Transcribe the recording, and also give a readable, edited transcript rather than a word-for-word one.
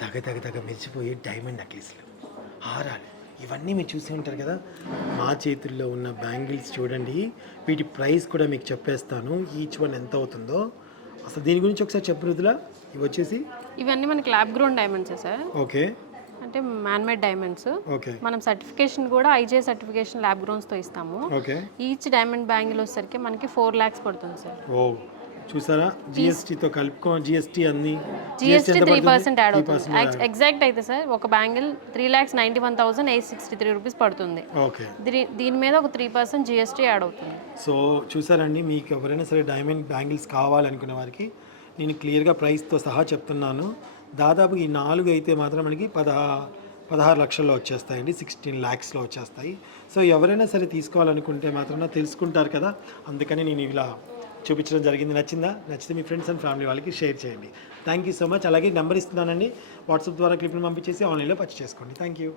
దగ దగ దగ మెరిచిపోయే డైమండ్ నెక్లెస్లు, హారాలు, ఇవన్నీ మీరు చూసే ఉంటారు కదా. మా చేతుల్లో ఉన్న బ్యాంగిల్స్ చూడండి. వీటి ప్రైస్ కూడా మీకు చెప్పేస్తాను, ఈచ్ వన్ ఎంత అవుతుందో. అసలు దీని గురించి ఒకసారి చెప్పు రుదులా. ఇవి వచ్చేసి ఇవన్నీ మనకి lab grown diamonds sir. Okay అంటే మ్యాన్ మేడ్ డైమండ్స్. ఓకే మనం సర్టిఫికేషన్ కూడా ఐజే సర్టిఫికేషన్ ల్యాబ్ గ్రోన్స్తో ఇస్తాము. ఓకే. ఈచ్ డైమండ్ బ్యాంగిల్ వచ్చేసరికి మనకి 4 lakhs పడుతుంది సార్. ఓ చూసారా, జిఎస్టీతో కలుపుకో, జిఎస్టీ అన్ని జిఎస్టీ 3% యాడ్ అవుతుంది. ఎగ్జాక్ట్ అయితే సార్ ఒక బ్యాంగిల్ 3,91,863 రూపీస్ పడుతుంది. ఓకే. దీని మీద ఒక 3% జిఎస్టీ యాడ్ అవుతుంది. సో చూసారండి, మీకు ఎవరైనా సరే డైమండ్ బ్యాంగిల్స్ కావాలనుకునే వారికి నేను క్లియర్గా ప్రైస్తో సహా చెప్తున్నాను. దాదాపు ఈ 4 అయితే మాత్రం మనకి 16 లక్షల్లో వచ్చేస్తాయండి, 16 lakhsలో వచ్చేస్తాయి. సో ఎవరైనా సరే తీసుకోవాలనుకుంటే మాత్రం తెలుసుకుంటారు కదా, అందుకని నేను ఇలా చూపించడం జరిగింది. నచ్చితే మీ ఫ్రెండ్స్ అండ్ ఫ్యామిలీ వాళ్ళకి షేర్ చేయండి. Thank you so much. అలాగే నెంబర్ ఇస్తున్నానండి, వాట్సాప్ ద్వారా క్లిప్ని పంపించేసి ఆన్లైన్లో పర్చేస్ చేసుకోండి. Thank you.